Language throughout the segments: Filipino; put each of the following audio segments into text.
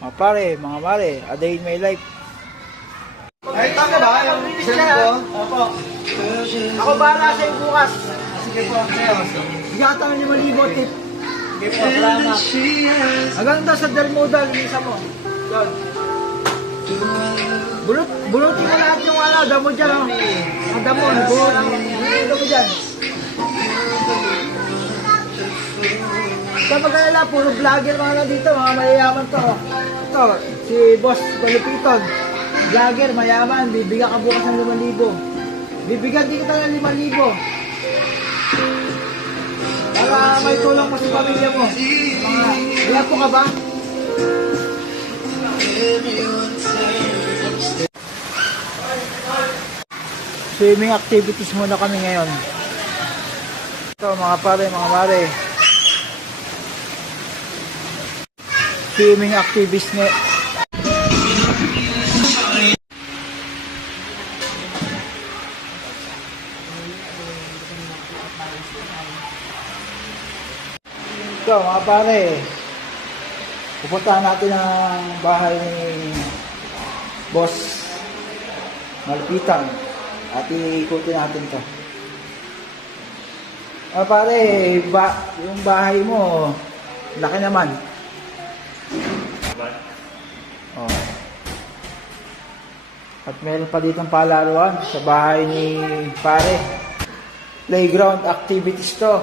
Mga pare, mga mare, a day in my life. Ay, tama ba? Yung isip ko? Opo. Ako bahala sa iyo bukas. Sige po, sa'yo. Bigyan ka ng 5,000 tip. Sige po, salamat. Hanggang doon sa Bermuda, lisa mo. Yun. Bulutin mo lahat yung damo dyan. Ang damo, bulutin mo dyan. Sa pag-alala, puro vlogger mga dito, mga mayayaman to. Ito, si Boss Golupiton. Vlogger, mayaman, bibigyan ka bukas ng 5,000. Bibigyan din kita ng 5,000. Para may tulong mo sa pamilya mo. Wala po ka ba? Swimming activities muna kami ngayon. Ito mga pare, mga mare. Swimming activities nga. Ito mga pare. Pupuntahan natin ang bahay ni Boss Malupitan at iikutin natin to. Pare, yung bahay mo laki naman. Oh. At meron pa ditong palaruan sa bahay ni pare. Playground activities to.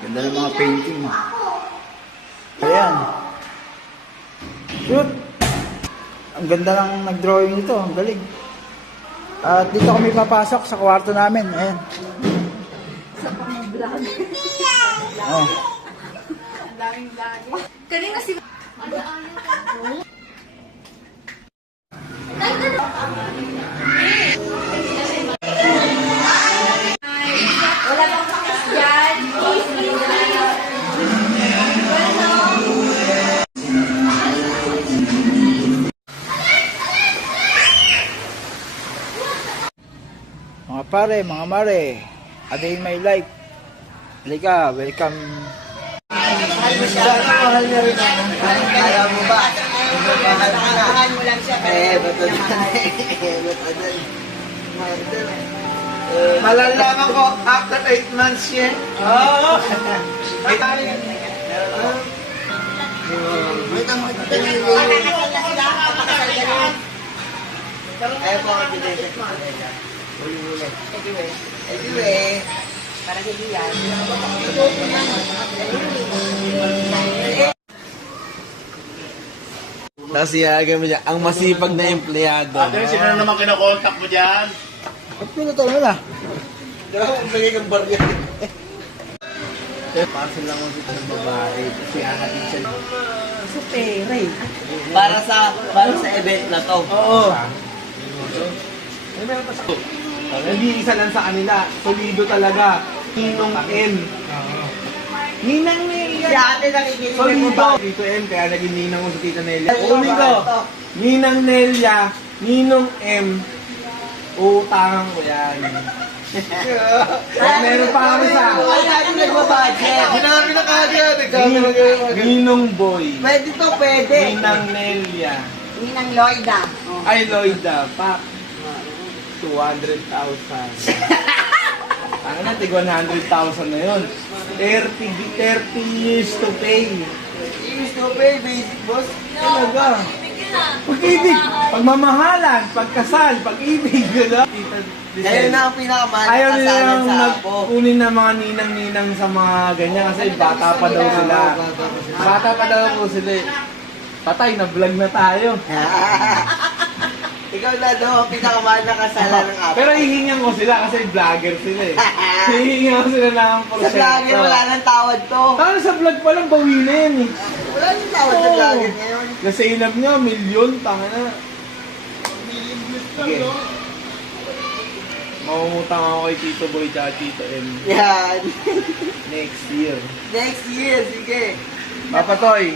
Ganda ng mga painting mo. Ayan. Shoot! Ang ganda ng nag-drawing nito. Ang galing. At dito kami papasok sa kwarto namin. Ayan. Sa pang-vlog. Oh. Ang daming vlog. Kanina si... Wala pang pakas dyan. Mga pare, mga mare, a day in my life. Halika, welcome. Mahal mo siya. Mahal niya rin ako. Kaya mo ba? Mahal mo lang siya. Bato doon. Bato doon. Mahal doon. Malalaman ko, after 8 months siya. Oo. Ay, tayo yan. Wait ang mga dito. Makakasal na sila. Makakasal ka na. Ayaw po ang ebidensya ko. Huli-huli. Anyway. Para hindi yan. Tapos iagay mo dyan, ang masipag na empleyado. Ate, sino na naman kinakontak mo dyan? At pinatay mo na. Dalawa kong bigay ng barya. Parcel lang mo dito ng babae. Kasi ahatid siya. Sa pera eh. Para sa event na to. Oo. Hindi isa lang sa kanila. Solido talaga. Ninong M. Ninang Nelia. Si ate nakikinig mo Solido. ba? Tito M, kaya naging ninang mo sa Tita Nelia. Ulit ko. Ninang Nelia. Ninong M. Utangan ko yan. Meron pa kami sa Wala yung nagbabudget. Ginami na kagad. Ninong Boy. Pwede to, pwede. Ninang Nelia. Ninang Lloyda. Ay, Lloyda. Pak. 200,000. Ano na, tig 100,000 na yun. 30 years to pay. Years to pay, basic boss. Talaga. Pag-ibig, pagmamahalan, pagkasal, pag-ibig, gano'n. Kaya na ang pinakamahal Ayaw na nila kasalan yung sa apo. nagkunin ng mga ninang-ninang sa mga ganyan kasi bata pa daw sila. Bata pa daw po sila. Patay, na-vlog na tayo. Ikaw na daw ang pinakamahal na kasalan ng apo. Pero hihingan ko sila kasi vlogger sila eh. Hihingan ko sila ng Sa porsyento. vlogger, wala nang tawad to. Tama sa vlog pa lang, bawi na yan eh. Wala nang tawad sa vlogger ngayon. Kasi inab nyo, milyon, tanga na. Sige. Mangungutang ako kay Tito Boy at Tito M. Yan. Next year. Next year, sige. Papa Toy,